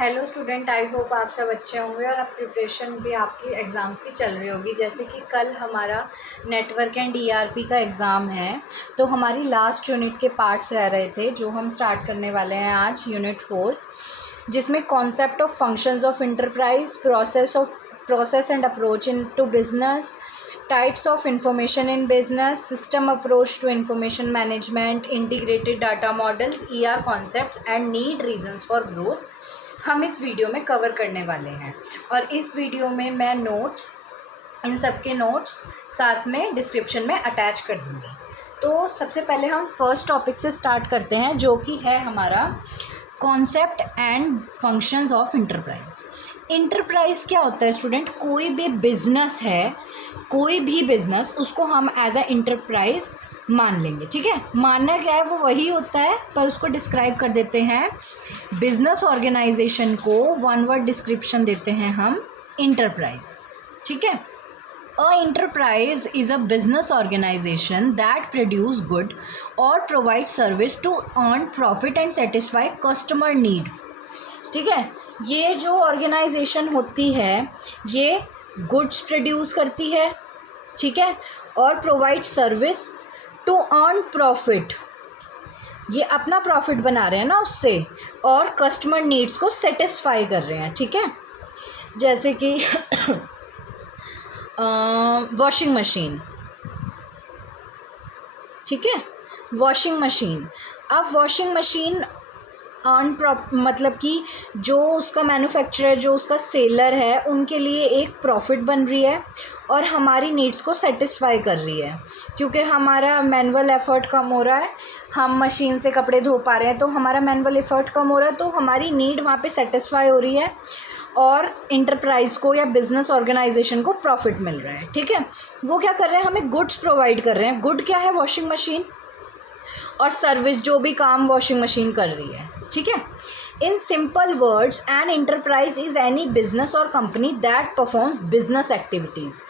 Hello student, आई hope आप सब अच्छे होंगे और अब प्रिपरेशन भी आपकी एग्ज़ाम्स की चल रही होगी। जैसे कि कल हमारा नेटवर्क एंड ईआरपी का एग्ज़ाम है, तो हमारी लास्ट यूनिट के पार्ट्स रह रहे थे जो हम स्टार्ट करने वाले हैं आज, यूनिट 4, जिसमें concept of functions of enterprise, process and approach in to business, types of information in business, system approach to information management, integrated data models, ER concepts and need reasons for growth हम इस video में cover करने वाले हैं। और इस video में मैं नोट्स, इन सब के नोट्स साथ में डिस्क्रिप्शन में अटैच कर दूँगी। तो सबसे पहले हम फर्स्ट टॉपिक से स्टार्ट करते हैं, जो कि है हमारा concept and functions of enterprise. Enterprise क्या होता है स्टूडेंट? कोई भी बिजनेस है, कोई भी बिजनेस, उसको हम एज अ इंटरप्राइज मान लेंगे। ठीक है, मानना क्या है, वो वही होता है, पर उसको डिस्क्राइब कर देते हैं। बिजनेस ऑर्गेनाइजेशन को वन वर्ड डिस्क्रिप्शन देते हैं हम, इंटरप्राइज। ठीक है, अ enterprise is a business organization that produce good or provide service to earn profit and satisfy customer need। ठीक है, ये जो ऑर्गेनाइजेशन होती है ये गुड्स प्रोड्यूस करती है, ठीक है, और provide service to earn profit, ये अपना प्रॉफिट बना रहे हैं ना उससे, और कस्टमर नीड्स को सेटिस्फाई कर रहे हैं। ठीक है, जैसे कि वॉशिंग मशीन। ठीक है, वॉशिंग मशीन, अब वॉशिंग मशीन मतलब कि जो उसका मैन्युफैक्चरर, जो उसका सेलर है, उनके लिए एक प्रॉफिट बन रही है और हमारी नीड्स को सेटिस्फाई कर रही है, क्योंकि हमारा मैनुअल एफर्ट कम हो रहा है, हम मशीन से कपड़े धो पा रहे हैं, तो हमारा मैनुअल एफर्ट कम हो रहा है, तो हमारी नीड वहाँ पे सेटिस्फाई हो रही है और इंटरप्राइज को या बिजनेस ऑर्गेनाइजेशन को प्रॉफिट मिल रहा है। ठीक है, वो क्या कर रहे हैं, हमें गुड्स प्रोवाइड कर रहे हैं। गुड क्या है? वॉशिंग मशीन, और सर्विस, जो भी काम वॉशिंग मशीन कर रही है। ठीक है, in simple words, an enterprise is any business और company that perform business activities.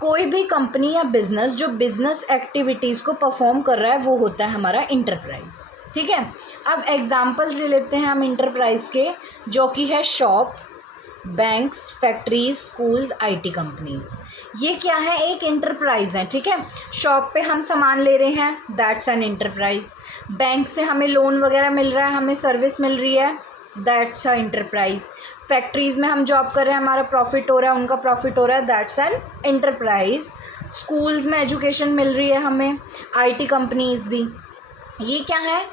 कोई भी कंपनी या बिजनेस जो बिजनेस एक्टिविटीज़ को परफॉर्म कर रहा है, वो होता है हमारा इंटरप्राइज। ठीक है, अब एग्जाम्पल्स ले लेते हैं हम इंटरप्राइज के, जो कि है shop, banks, factories, schools, IT companies. ये क्या है? एक इंटरप्राइज है। ठीक है, शॉप पे हम सामान ले रहे हैं, दैट्स एन इंटरप्राइज। बैंक से हमें लोन वगैरह मिल रहा है, हमें सर्विस मिल रही है, दैट्स अ इंटरप्राइज। फैक्ट्रीज में हम जॉब कर रहे हैं, हमारा प्रॉफिट हो रहा है, उनका प्रॉफिट हो रहा है, दैट्स एन इंटरप्राइज। स्कूल्स में एजुकेशन मिल रही है हमें, आईटी कंपनीज भी, ये क्या है?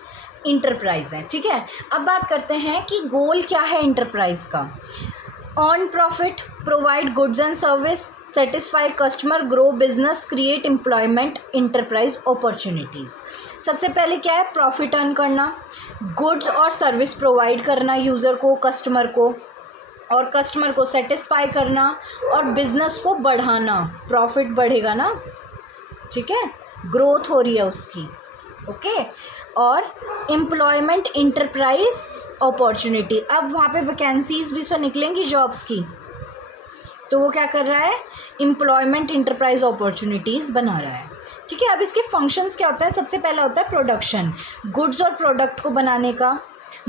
इंटरप्राइज है। ठीक है, अब बात करते हैं कि गोल क्या है इंटरप्राइज का। Earn profit, provide goods and service, satisfy customer, grow business, create employment, enterprise opportunities. सबसे पहले क्या है? प्रॉफिट अर्न करना, गुड्स और सर्विस प्रोवाइड करना यूज़र को, कस्टमर को, और कस्टमर को सेटिस्फाई करना, और बिजनेस को बढ़ाना, प्रॉफिट बढ़ेगा ना। ठीक है, ग्रोथ हो रही है उसकी। ओके, और एम्प्लॉयमेंट, इंटरप्राइज अपॉर्चुनिटी। अब वहाँ पे वैकेंसीज भी तो निकलेंगी जॉब्स की, तो वो क्या कर रहा है? एम्प्लॉयमेंट, इंटरप्राइज अपॉर्चुनिटीज़ बना रहा है। ठीक है, अब इसके फंक्शंस क्या होता है? सबसे पहला होता है प्रोडक्शन, गुड्स और प्रोडक्ट को बनाने का,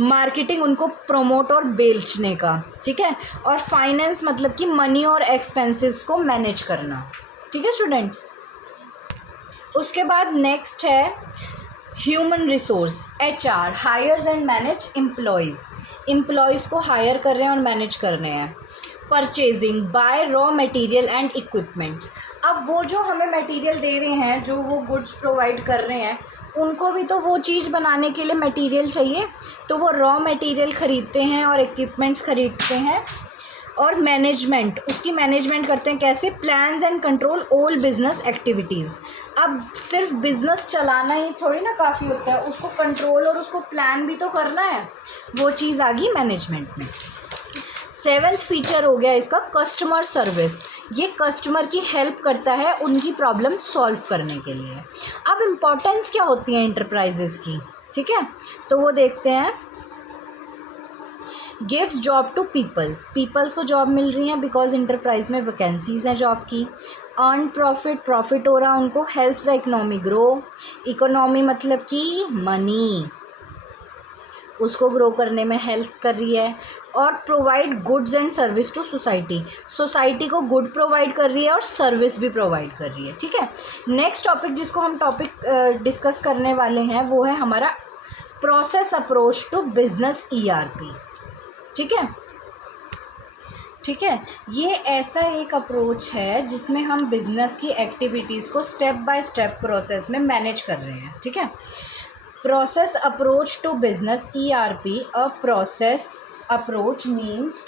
मार्केटिंग, उनको प्रमोट और बेचने का। ठीक है, और फाइनेंस, मतलब कि मनी और एक्सपेंसिव्स को मैनेज करना। ठीक है स्टूडेंट्स, उसके बाद नेक्स्ट है human resource, HR, hires and manage employees. Employees को हायर कर रहे हैं और मैनेज कर रहे हैं। Purchasing, buy raw material and equipments. अब वो जो हमें मटेरियल दे रहे हैं, जो वो गुड्स प्रोवाइड कर रहे हैं, उनको भी तो वो चीज़ बनाने के लिए मटेरियल चाहिए, तो वो रॉ मटेरियल ख़रीदते हैं और इक्विपमेंट्स ख़रीदते हैं। और मैनेजमेंट, उसकी मैनेजमेंट करते हैं कैसे? Plans and control all business activities. अब सिर्फ बिजनेस चलाना ही थोड़ी ना काफ़ी होता है, उसको कंट्रोल और उसको प्लान भी तो करना है, वो चीज़ आ गई मैनेजमेंट में। 7th फीचर हो गया इसका कस्टमर सर्विस। ये कस्टमर की हेल्प करता है उनकी प्रॉब्लम सॉल्व करने के लिए। अब इम्पोर्टेंस क्या होती है इंटरप्राइजेज़ की? ठीक है, तो वो देखते हैं। गिव्स जॉब टू पीपल्स को जॉब मिल रही है बिकॉज इंटरप्राइज में वैकेंसीज हैं जॉब की। अर्न प्रॉफिट हो रहा है उनको। Helps the economy grow, economy मतलब कि मनी, उसको ग्रो करने में हेल्प कर रही है, और provide goods and service to society, society को गुड प्रोवाइड कर रही है और सर्विस भी प्रोवाइड कर रही है। ठीक है, नेक्स्ट टॉपिक जिसको हम डिस्कस करने वाले हैं वो है हमारा process approach to business ERP। ठीक है, ठीक है, ये ऐसा एक अप्रोच है जिसमें हम बिजनेस की एक्टिविटीज़ को स्टेप बाय स्टेप प्रोसेस में मैनेज कर रहे हैं। ठीक है, process approach to business ERP, a process approach means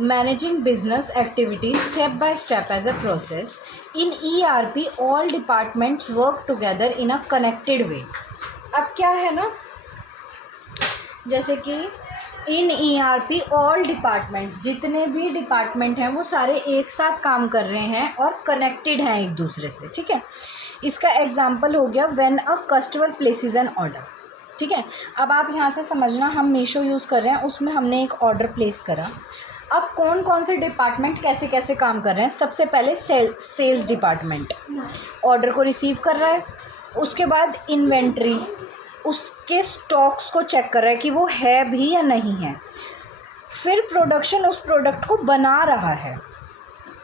managing business activities step by step as a process in ERP, all departments work together in a connected way. अब क्या है ना, जैसे कि इन ERP ऑल डिपार्टमेंट्स, जितने भी department हैं वो सारे एक साथ काम कर रहे हैं और कनेक्टेड हैं एक दूसरे से। ठीक है, इसका एग्जांपल हो गया when a customer places an order. ठीक है, अब आप यहाँ से समझना, हम मीशो यूज़ कर रहे हैं, उसमें हमने एक ऑर्डर प्लेस करा। अब कौन कौन से डिपार्टमेंट कैसे कैसे काम कर रहे हैं। सबसे पहले सेल्स डिपार्टमेंट ऑर्डर को रिसीव कर रहा है, उसके बाद इन्वेंट्री उसके स्टॉक्स को चेक कर रहा है कि वो है भी या नहीं है, फिर प्रोडक्शन उस प्रोडक्ट को बना रहा है,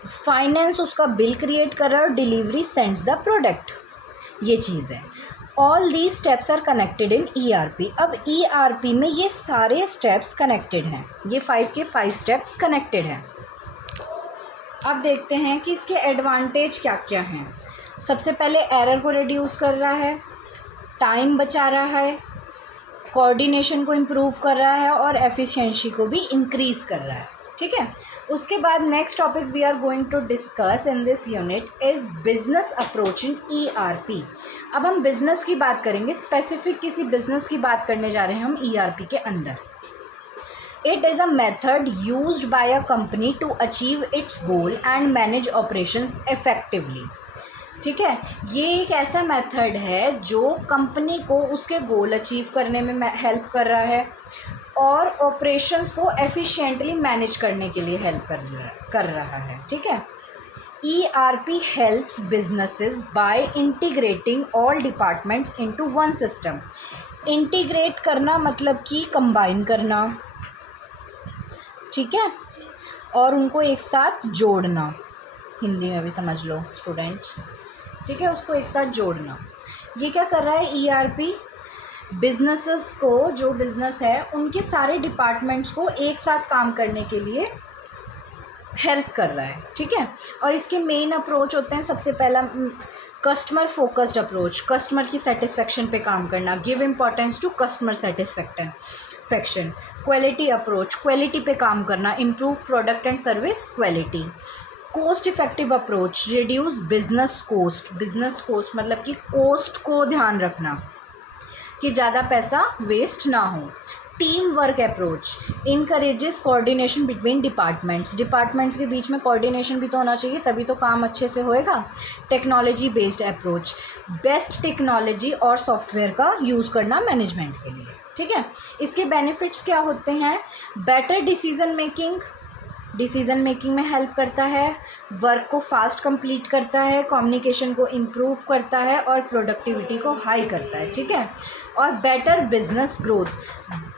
फाइनेंस उसका बिल क्रिएट कर रहा है और डिलीवरी सेंड्स द प्रोडक्ट। ये चीज़ है। All these steps are connected in ERP। अब ERP में ये सारे स्टेप्स कनेक्टेड हैं, ये 5 के 5 स्टेप्स कनेक्टेड हैं। अब देखते हैं कि इसके एडवांटेज क्या क्या हैं। सबसे पहले एरर को रिड्यूस कर रहा है, टाइम बचा रहा है, कोऑर्डिनेशन को इम्प्रूव कर रहा है और एफिशिएंसी को भी इंक्रीज़ कर रहा है। ठीक है, उसके बाद next topic we are going to discuss in this unit is business approach in ERP। अब हम बिजनेस की बात करेंगे, स्पेसिफिक किसी बिजनेस की बात करने जा रहे हैं हम ERP के अंदर। It is a method used by a company to achieve its goal and manage operations effectively. ठीक है, ये एक ऐसा मेथड है जो कंपनी को उसके गोल अचीव करने में हेल्प कर रहा है और ऑपरेशंस को एफिशिएंटली मैनेज करने के लिए हेल्प कर रहा है। ठीक है, ERP helps businesses by integrating all departments into one system. Integrate करना मतलब कि कंबाइन करना, ठीक है, और उनको एक साथ जोड़ना, हिंदी में भी समझ लो स्टूडेंट्स। ठीक है, उसको एक साथ जोड़ना। ये क्या कर रहा है, ERP बिजनेसेस को, जो बिज़नेस है उनके सारे डिपार्टमेंट्स को एक साथ काम करने के लिए हेल्प कर रहा है। ठीक है, और इसके मेन अप्रोच होते हैं, सबसे पहला कस्टमर फोकस्ड अप्रोच, कस्टमर की सेटिस्फेक्शन पे काम करना, give importance to customer satisfaction. Quality approach, quality पे काम करना, improve product and service quality. Cost effective approach, reduce business cost, business cost मतलब कि कोस्ट को ध्यान रखना कि ज़्यादा पैसा वेस्ट ना हो। Team work approach, encourages coordination between departments के बीच में कोऑर्डिनेशन भी तो होना चाहिए, तभी तो काम अच्छे से होएगा। Technology based approach, best technology और सॉफ्टवेयर का यूज़ करना मैनेजमेंट के लिए। ठीक है, इसके बेनिफिट्स क्या होते हैं, बेटर डिसीज़न मेकिंग में हेल्प करता है, वर्क को फास्ट कंप्लीट करता है, कम्युनिकेशन को इम्प्रूव करता है और प्रोडक्टिविटी को हाई करता है। ठीक है, और बेटर बिजनेस ग्रोथ,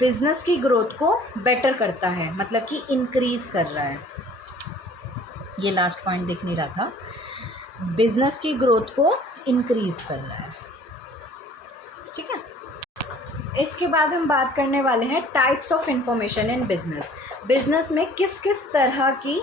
बिजनेस की ग्रोथ को बेटर करता है, मतलब कि इंक्रीज़ कर रहा है। ये लास्ट पॉइंट दिख नहीं रहा था, बिजनेस की ग्रोथ को इंक्रीज़ कर रहा है। ठीक है, इसके बाद हम बात करने वाले हैं types of information in business में किस किस तरह की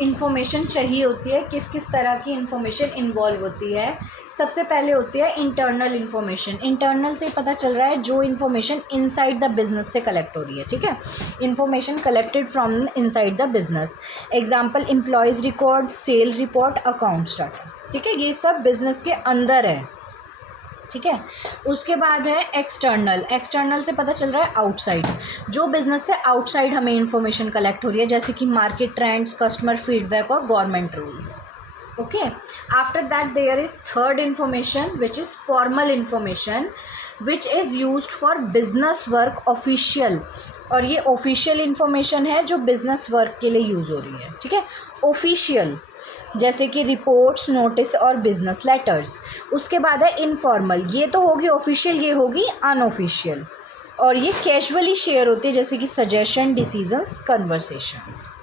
इंफॉर्मेशन चाहिए होती है, किस किस तरह की इंफॉर्मेशन इन्वॉल्व होती है। सबसे पहले होती है इंटरनल इंफॉर्मेशन। इंटरनल से पता चल रहा है जो इंफॉर्मेशन इनसाइड द बिजनेस से कलेक्ट हो रही है। ठीक है, information collected from inside the business, example employees record, sale report, account statement. ठीक है, ये सब बिजनेस के अंदर है। ठीक है, उसके बाद है एक्सटर्नल से पता चल रहा है आउटसाइड, जो बिजनेस से आउटसाइड हमें इंफॉर्मेशन कलेक्ट हो रही है, जैसे कि मार्केट ट्रेंड्स, कस्टमर फीडबैक और government rules. Okay, after that there is third information which is formal information which is used for business work official, और ये ऑफिशियल इंफॉर्मेशन है जो बिजनेस वर्क के लिए यूज़ हो रही है। ठीक है, ऑफिशियल जैसे कि रिपोर्ट्स, नोटिस और बिजनेस लेटर्स। उसके बाद है इनफॉर्मल, ये तो होगी ऑफिशियल, ये होगी अनऑफिशियल। और ये कैजुअली शेयर होती है, जैसे कि सजेशन, डिसीजंस, कन्वर्सेशंस।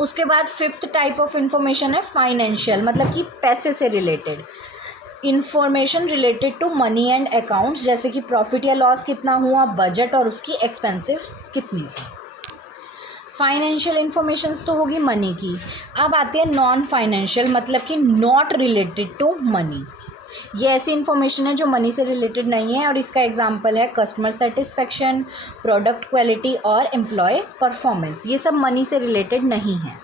उसके बाद फिफ्थ टाइप ऑफ इंफॉर्मेशन है फाइनेंशियल, मतलब कि पैसे से related information related to money and accounts, जैसे कि प्रॉफिट या लॉस कितना हुआ, बजट और उसकी एक्सपेंसिव्स कितनी थी। फाइनेंशियल इंफॉर्मेशंस तो होगी मनी की। अब आती है नॉन फाइनेंशियल, मतलब कि नॉट रिलेटेड टू मनी। ये ऐसी इन्फॉर्मेशन है जो मनी से रिलेटेड नहीं है, और इसका एग्जांपल है कस्टमर सेटिस्फेक्शन, प्रोडक्ट क्वालिटी और एम्प्लॉय परफॉर्मेंस। ये सब मनी से रिलेटेड नहीं है।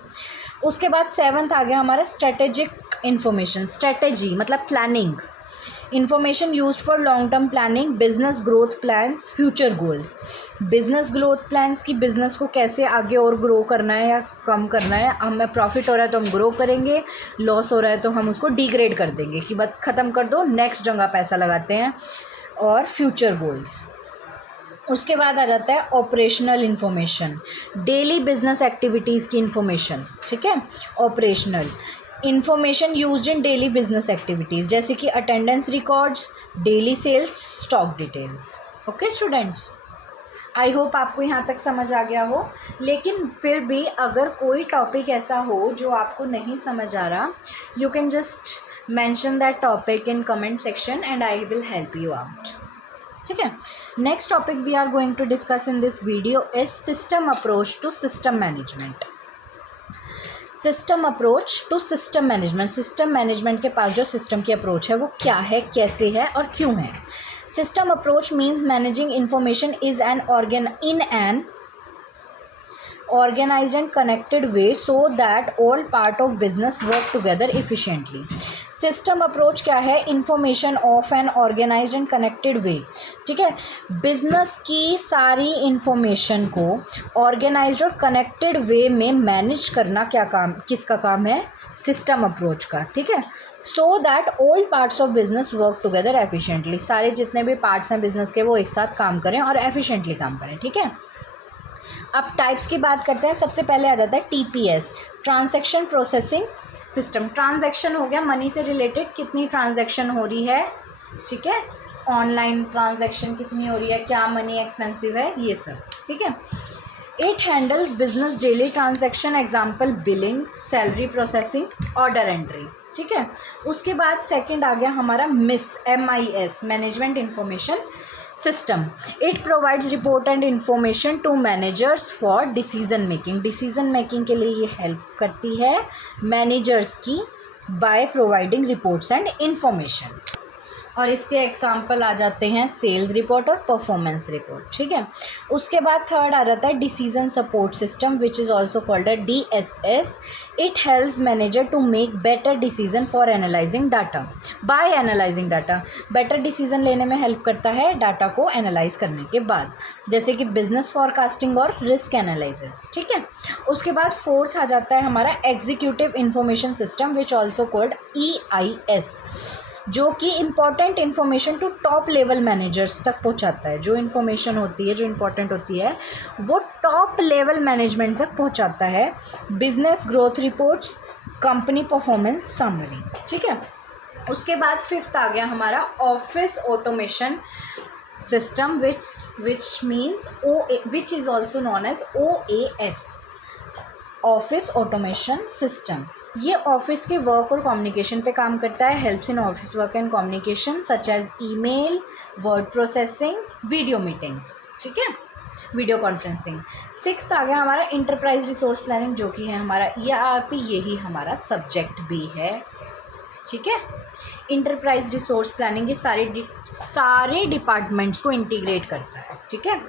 उसके बाद सेवन्थ आ गया हमारा स्ट्रेटेजिक इन्फॉर्मेशन। स्ट्रेटेजी मतलब planning, information used for long term planning, business growth plans, future goals. Business growth plans की बिजनेस को कैसे आगे और ग्रो करना है या कम करना है। हमें प्रॉफिट हो रहा है तो हम ग्रो करेंगे, लॉस हो रहा है तो हम उसको डिग्रेड कर देंगे कि बस ख़त्म कर दो, नेक्स्ट जगह पैसा लगाते हैं। और फ्यूचर गोल्स। उसके बाद आ जाता है operational information, daily business activities की इन्फॉर्मेशन, ठीक है। Operational information used in daily business activities, जैसे कि attendance records, daily sales, stock details. Okay students, I hope आपको यहाँ तक समझ आ गया हो। लेकिन फिर भी अगर कोई टॉपिक ऐसा हो जो आपको नहीं समझ आ रहा, you can just mention that topic in comment section and I will help you out, ठीक है। Next topic we are going to discuss in this video is system approach to system management. System approach to system management, system management के पास जो system की approach है वो क्या है, कैसे है और क्यों है। System approach means managing information is an organized and connected way so that all part of business work together efficiently. System approach क्या है, information of an organised and connected way, ठीक है। बिजनेस की सारी इंफॉर्मेशन को organised और connected वे में manage करना क्या काम, किसका काम है, सिस्टम अप्रोच का, ठीक है। So that all parts of business work together efficiently, सारे जितने भी पार्ट्स हैं बिजनेस के वो एक साथ काम करें और एफिशिएंटली काम करें, ठीक है। अब टाइप्स की बात करते हैं। सबसे पहले आ जाता है TPS, transaction processing system. Transaction हो गया मनी से रिलेटेड, कितनी ट्रांजैक्शन हो रही है, ठीक है। ऑनलाइन ट्रांजैक्शन कितनी हो रही है, क्या मनी एक्सपेंसिव है, ये सब, ठीक है। It handles business daily transaction, example billing, salary processing, order entry, ठीक है। उसके बाद सेकंड आ गया हमारा MIS, management information system. It provides report and information to managers for decision making, decision making के लिए ये हेल्प करती है मैनेजर्स की by providing reports and information. और इसके एग्जाम्पल आ जाते हैं सेल्स रिपोर्ट और परफॉर्मेंस रिपोर्ट, ठीक है। उसके बाद थर्ड आ जाता है decision support system which is also called a DSS। It helps manager to make better decision for analysing data, by analysing data. Better decision लेने में हेल्प करता है डाटा को एनालाइज करने के बाद, जैसे कि बिजनेस फॉरकास्टिंग और रिस्क एनालिसिस, ठीक है। उसके बाद फोर्थ आ जाता है हमारा executive information system which also called EIS, जो कि important information to top level managers तक पहुंचाता है। जो इन्फॉर्मेशन होती है, जो इम्पॉर्टेंट होती है, वो टॉप लेवल मैनेजमेंट तक पहुंचाता है। Business growth reports, company performance summary, ठीक है। उसके बाद फिफ्थ आ गया हमारा office automation system which means which is also known as OAS, office automation system. ये ऑफिस के वर्क और कम्युनिकेशन पे काम करता है, helps in office work and communication such as email, word processing, video meetings, ठीक है, वीडियो कॉन्फ्रेंसिंग। सिक्स्थ आ गया हमारा इंटरप्राइज रिसोर्स प्लानिंग, जो कि है हमारा ERP, यही हमारा सब्जेक्ट भी है, ठीक है। इंटरप्राइज रिसोर्स प्लानिंग ये सारे डिपार्टमेंट्स को इंटीग्रेट करता है, ठीक है।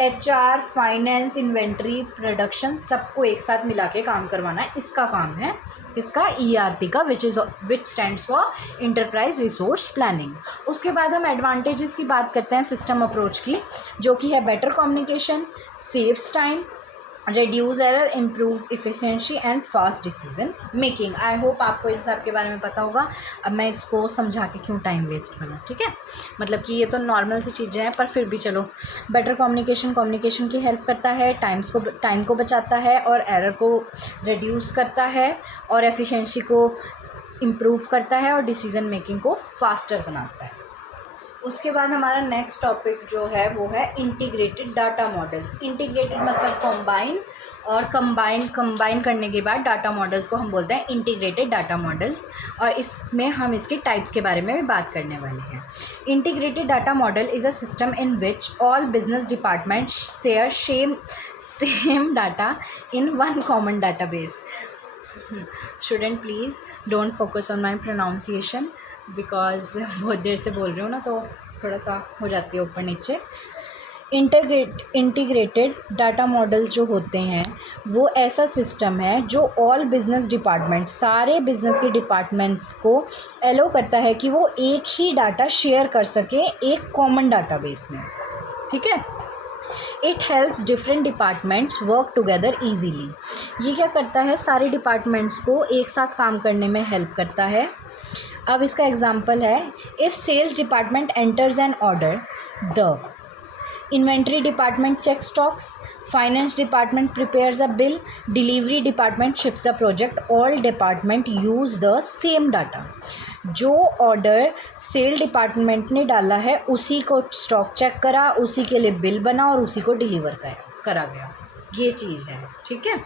HR, फाइनेंस, इन्वेंट्री, प्रोडक्शन, सबको एक साथ मिला के काम करवाना है, इसका काम है, इसका ERP का विच stands for enterprise resource planning. उसके बाद हम एडवांटेजेस की बात करते हैं सिस्टम अप्रोच की, जो कि है better communication, saves time, reduce error, improves efficiency and fast decision making. I hope आपको इन सब के बारे में पता होगा। अब मैं इसको समझा के क्यों टाइम वेस्ट करना, ठीक है। मतलब कि ये तो नॉर्मल सी चीज़ें हैं, पर फिर भी चलो। बेटर कम्युनिकेशन की हेल्प करता है, टाइम को बचाता है और एरर को रिड्यूस करता है और एफिशिएंसी को इम्प्रूव करता है और डिसीजन मेकिंग को फास्टर बनाता है। उसके बाद हमारा नेक्स्ट टॉपिक जो है वो है इंटीग्रेटेड डाटा मॉडल्स। इंटीग्रेटेड मतलब कंबाइन, और कंबाइन करने के बाद डाटा मॉडल्स को हम बोलते हैं इंटीग्रेटेड डाटा मॉडल्स, और इसमें हम इसके टाइप्स के बारे में भी बात करने वाले हैं। Integrated data model is a system in which all business department share same data in one common database. Student please don't focus on my pronunciation, because बहुत देर से बोल रही हूँ ना, तो थोड़ा सा हो जाती है ऊपर नीचे। इंटीग्रेटेड डाटा मॉडल्स जो होते हैं वो ऐसा सिस्टम है जो ऑल बिजनेस डिपार्टमेंट, सारे बिजनेस के डिपार्टमेंट्स को एलो करता है कि वो एक ही डाटा शेयर कर सकें एक कॉमन डाटाबेस में। ठीक है, it helps different departments work together easily. ये क्या करता है, सारे डिपार्टमेंट्स को एक साथ काम करने में हेल्प करता है। अब इसका एग्जांपल है, if sales department enters an order, the inventory department check stocks, finance department prepares a bill, delivery department ships the project, all department use the same data. जो ऑर्डर सेल डिपार्टमेंट ने डाला है उसी को stock check करा, उसी के लिए बिल बना और उसी को डिलीवर करा गया। ये चीज़ है। ठीक है,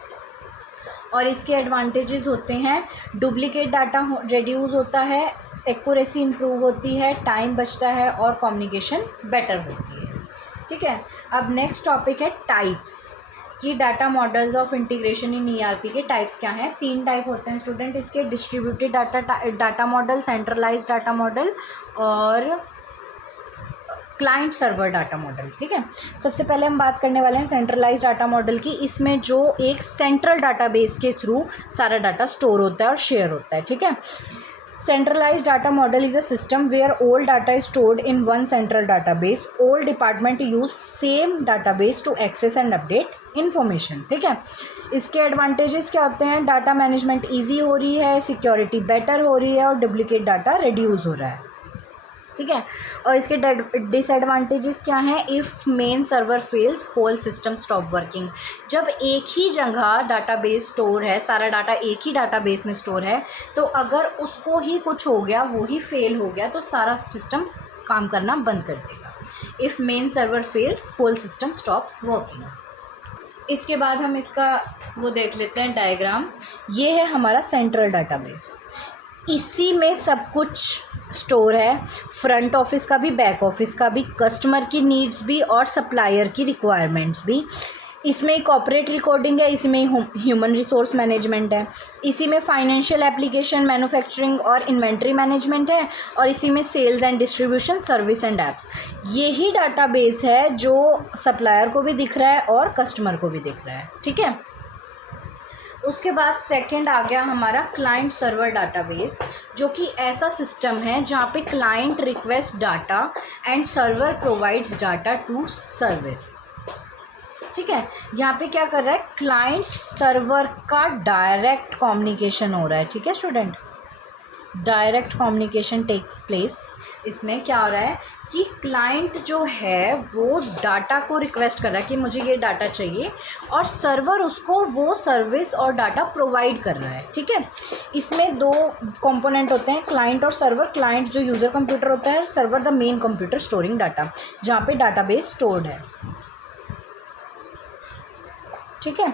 और इसके एडवांटेजेस होते हैं, डुप्लीकेट डाटा रिड्यूस होता है, एक्यूरेसी इंप्रूव होती है, टाइम बचता है और कम्युनिकेशन बेटर होती है। ठीक है, अब नेक्स्ट टॉपिक है टाइप्स कि data models of integration in ERP के टाइप्स क्या हैं। 3 टाइप होते हैं स्टूडेंट इसके, distributed data model, centralised data model और क्लाइंट सर्वर डाटा मॉडल। ठीक है, सबसे पहले हम बात करने वाले हैं सेंट्रलाइज्ड डाटा मॉडल की। इसमें जो एक सेंट्रल डाटाबेस के थ्रू सारा डाटा स्टोर होता है और शेयर होता है। ठीक है, centralized data model is a system where all data is stored in one central database. All department use same database to access and update information. ठीक है, इसके एडवांटेजेस क्या होते हैं, डाटा मैनेजमेंट इजी हो रही है, सिक्योरिटी बेटर हो रही है और डुप्लीकेट डाटा रिड्यूस हो रहा है। ठीक है, और इसके डिसएडवांटेजेस क्या हैं, if main server fails whole system stop working. जब एक ही जगह डाटाबेस स्टोर है, सारा डाटा एक ही डाटाबेस में स्टोर है, तो अगर उसको ही कुछ हो गया, वो ही फेल हो गया, तो सारा सिस्टम काम करना बंद कर देगा। If main server fails whole system stops working. इसके बाद हम इसका वो देख लेते हैं डायग्राम। ये है हमारा सेंट्रल डाटाबेस, इसी में सब कुछ स्टोर है, फ्रंट ऑफिस का भी, बैक ऑफिस का भी, कस्टमर की नीड्स भी और सप्लायर की रिक्वायरमेंट्स भी। इसमें कॉर्पोरेट रिकॉर्डिंग है, इसमें ह्यूमन रिसोर्स मैनेजमेंट है, इसी में फाइनेंशियल एप्लीकेशन, मैन्युफैक्चरिंग और इन्वेंट्री मैनेजमेंट है, और इसी में sales and distribution, service and apps. यही डाटाबेस है जो सप्लायर को भी दिख रहा है और कस्टमर को भी दिख रहा है। ठीक है, उसके बाद सेकंड आ गया हमारा क्लाइंट सर्वर डाटाबेस, जो कि ऐसा सिस्टम है जहाँ पे client request data and server provides data to service. ठीक है, यहाँ पे क्या कर रहा है, क्लाइंट सर्वर का डायरेक्ट कम्युनिकेशन हो रहा है। ठीक है student, direct communication takes place. इसमें क्या हो रहा है कि क्लाइंट जो है वो डाटा को रिक्वेस्ट कर रहा है कि मुझे ये डाटा चाहिए, और सर्वर उसको वो सर्विस और डाटा प्रोवाइड कर रहा है। ठीक है, इसमें 2 कंपोनेंट होते हैं, क्लाइंट और सर्वर। क्लाइंट जो यूज़र कंप्यूटर होता है, server the main computer storing data, जहाँ पे डाटाबेस स्टोर्ड है। ठीक है,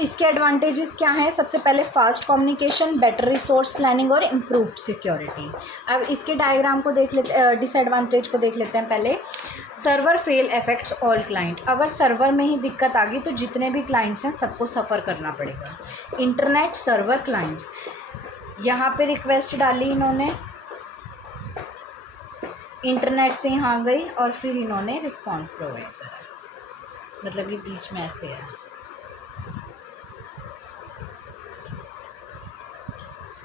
इसके एडवांटेजेस क्या हैं, सबसे पहले fast communication, better resource planning और इम्प्रूव्ड सिक्योरिटी। अब इसके डायग्राम को देख लेते, डिसएडवांटेज को देख लेते हैं पहले। Server fail affects all client, अगर सर्वर में ही दिक्कत आ गई तो जितने भी क्लाइंट्स हैं सबको सफ़र करना पड़ेगा। इंटरनेट सर्वर क्लाइंट्स, यहाँ पे रिक्वेस्ट डाली इन्होंने, इंटरनेट से यहाँ गई और फिर इन्होंने रिस्पॉन्स प्रोवाइड करा, मतलब ये बीच में ऐसे है।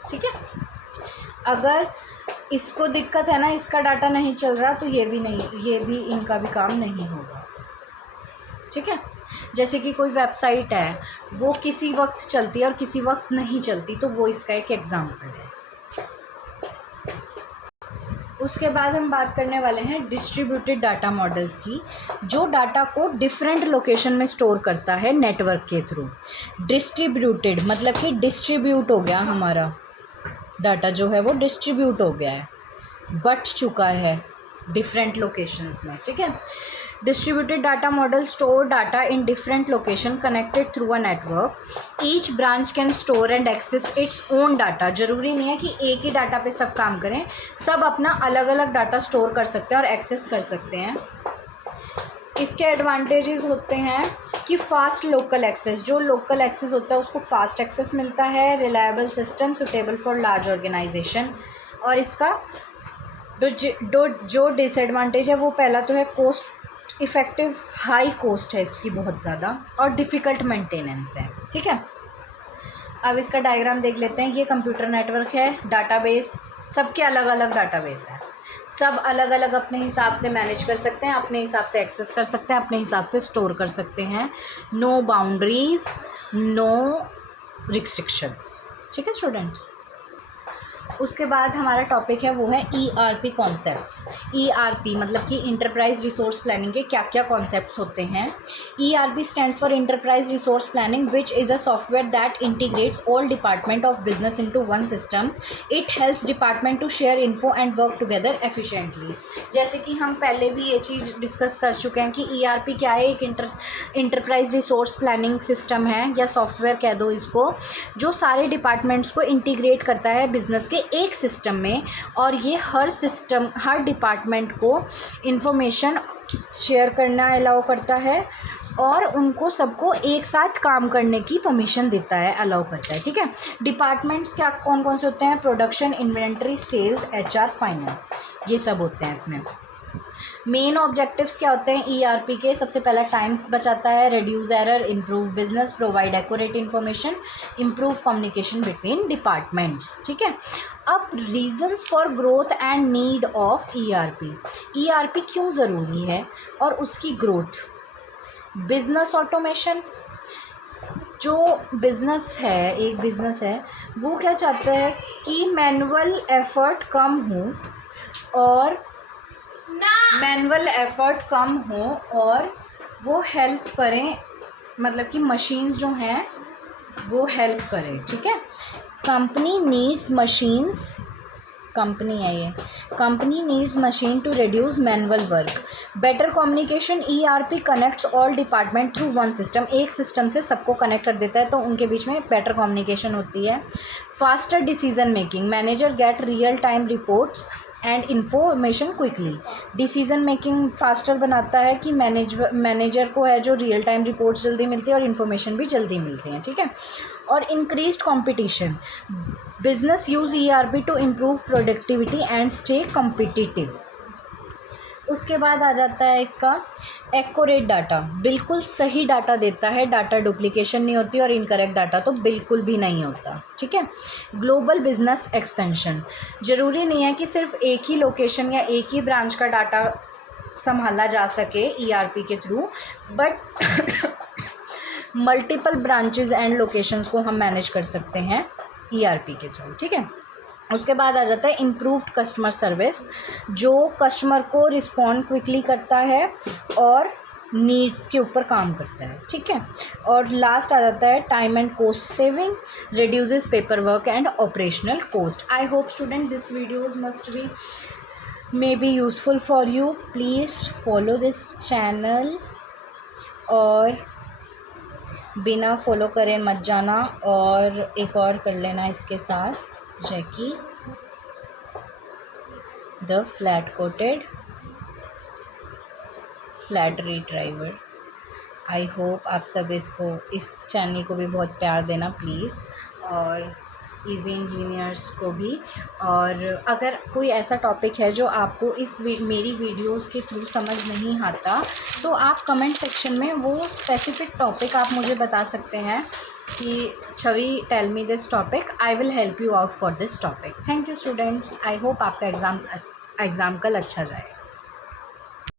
ठीक है, अगर इसको दिक्कत है ना, इसका डाटा नहीं चल रहा, तो ये भी इनका भी काम नहीं होगा। ठीक है, जैसे कि कोई वेबसाइट है, वो किसी वक्त चलती है और किसी वक्त नहीं चलती, तो वो इसका एक एग्जाम्पल है। उसके बाद हम बात करने वाले हैं डिस्ट्रीब्यूटेड डाटा मॉडल्स की, जो डाटा को डिफरेंट लोकेशन में स्टोर करता है नेटवर्क के थ्रू। डिस्ट्रीब्यूटेड मतलब कि डिस्ट्रीब्यूट हो गया, हमारा डाटा जो है वो डिस्ट्रीब्यूट हो गया है, बट चुका है। डिफरेंट लोकेशंस में, ठीक है। Distributed data model store data in different location connected through a network. Each branch can store and access its own data. ज़रूरी नहीं है कि एक ही डाटा पे सब काम करें, सब अपना अलग अलग डाटा स्टोर कर सकते हैं और एक्सेस कर सकते हैं। इसके एडवांटेजेस होते हैं कि फ़ास्ट लोकल एक्सेस, जो लोकल एक्सेस होता है उसको फ़ास्ट एक्सेस मिलता है। Reliable system suitable for large organisation. और इसका जो डिसएडवांटेज है वो पहला तो है कॉस्ट इफ़ेक्टिव, हाई कॉस्ट है इसकी बहुत ज़्यादा, और डिफ़िकल्ट मेंटेनेंस है, ठीक है। अब इसका डायग्राम देख लेते हैं। ये कंप्यूटर नेटवर्क है, डाटाबेस, सबके अलग अलग डाटाबेस है, सब अलग अलग अपने हिसाब से मैनेज कर सकते हैं, अपने हिसाब से एक्सेस कर सकते हैं, अपने हिसाब से स्टोर कर सकते हैं। नो बाउंड्रीज, नो रिस्ट्रिक्शंस, ठीक है स्टूडेंट्स। उसके बाद हमारा टॉपिक है वो है ERP कॉन्सेप्ट्स। ERP मतलब कि इंटरप्राइज रिसोर्स प्लानिंग के क्या क्या कॉन्सेप्ट्स होते हैं। ERP stands for enterprise resource planning which is a software that integrates all department of business into one system. It helps department to share info and work together efficiently. जैसे कि हम पहले भी ये चीज़ डिस्कस कर चुके हैं कि ERP क्या है, एक इंटरप्राइज रिसोर्स प्लानिंग सिस्टम है या सॉफ्टवेयर कह दो इसको, जो सारे डिपार्टमेंट्स को इंटीग्रेट करता है बिजनेस के एक सिस्टम में, और ये हर डिपार्टमेंट को इंफॉर्मेशन शेयर करना अलाउ करता है और उनको सबको एक साथ काम करने की परमिशन देता है, अलाउ करता है, ठीक है। डिपार्टमेंट्स क्या कौन कौन से होते हैं? Production, inventory, sales, HR, finance, ये सब होते हैं इसमें। मेन ऑब्जेक्टिव्स क्या होते हैं ERP के? सबसे पहला टाइम बचाता है, reduce error, improve business, provide accurate information, improve communication between departments, ठीक है। अब reasons for growth and need of ERP क्यों ज़रूरी है और उसकी ग्रोथ। बिजनेस ऑटोमेशन, जो बिज़नेस है, एक बिज़नेस है, वो क्या चाहता है कि मैनुअल एफर्ट कम हो और वो हेल्प करें, मतलब कि मशीन्स जो हैं वो हेल्प करें, ठीक है। Company needs machine to reduce manual work. Better communication, ERP connects all department through one system. एक सिस्टम से सबको कनेक्ट कर देता है तो उनके बीच में बेटर कम्युनिकेशन होती है। Faster decision making, manager get real time reports and information quickly. Decision making faster बनाता है कि मैनेजर को है जो रियल टाइम रिपोर्ट्स जल्दी मिलती है और इन्फॉर्मेशन भी जल्दी मिलती हैं, ठीक है। और increased competition, business use ERP to improve productivity and stay competitive. उसके बाद आ जाता है इसका एक्यूरेट डाटा, बिल्कुल सही डाटा देता है, डाटा डुप्लीकेशन नहीं होती और इनकरेक्ट डाटा तो बिल्कुल भी नहीं होता, ठीक है। ग्लोबल बिजनेस एक्सपेंशन, ज़रूरी नहीं है कि सिर्फ एक ही लोकेशन या एक ही ब्रांच का डाटा संभाला जा सके ERP के through, but multiple branches and locations को हम मैनेज कर सकते हैं ERP के थ्रू, ठीक है। उसके बाद आ जाता है इम्प्रूव्ड कस्टमर सर्विस, जो कस्टमर को रिस्पॉन्ड क्विकली करता है और नीड्स के ऊपर काम करता है, ठीक है। और लास्ट आ जाता है time and cost saving, reduces paper work and operational cost. I hope student this videos must be may be useful for you. Please follow this channel और बिना फॉलो करे मत जाना, और एक और कर लेना इसके साथ, Jackie the flat coated flat retriever. I hope आप सब इस चैनल को भी बहुत प्यार देना प्लीज़, और इजी इंजीनियर्स को भी। और अगर कोई ऐसा टॉपिक है जो आपको मेरी वीडियोस के थ्रू समझ नहीं आता, तो आप कमेंट सेक्शन में वो स्पेसिफिक टॉपिक आप मुझे बता सकते हैं कि छवि tell me this topic, I will help you out for this topic. Thank you students, I hope आपका एग्ज़ाम कल अच्छा जाए।